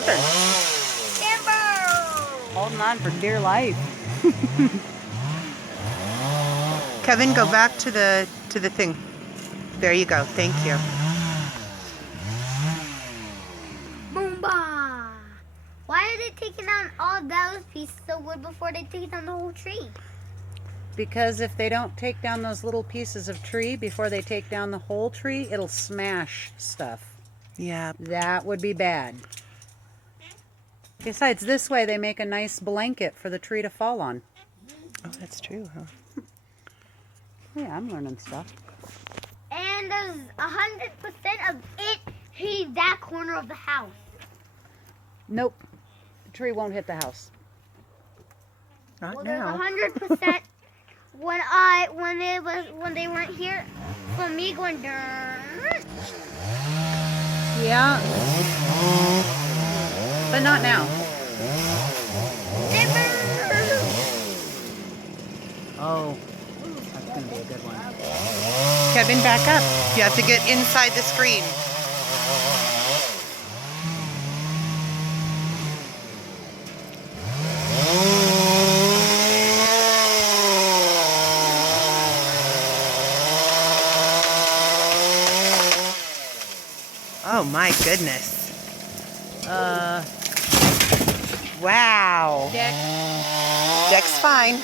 stubborn. Holding on for dear life. Kevin, go back to the thing. There you go. Thank you. Boomba! Why are they taking down all those pieces of wood before they take down the whole tree? Because if they don't take down those little pieces of tree before they take down the whole tree, it'll smash stuff. Yeah. That would be bad. Besides, this way they make a nice blanket for the tree to fall on. Oh, that's true, huh? Yeah, I'm learning stuff. And there's 100% of it hitting that corner of the house. Nope. The tree won't hit the house. Not Well, now. there's 100% when they weren't here from me going dirt. Yeah. But not now. Oh, that's going to be a good one. Kevin, back up. You have to get inside the screen. Oh my goodness. Wow. Deck's fine.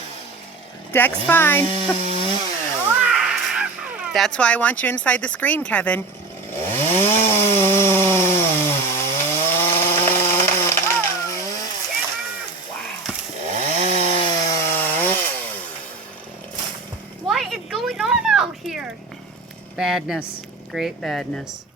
Deck's fine. That's why I want you inside the screen, Kevin. What is going on out here? Badness. Great badness.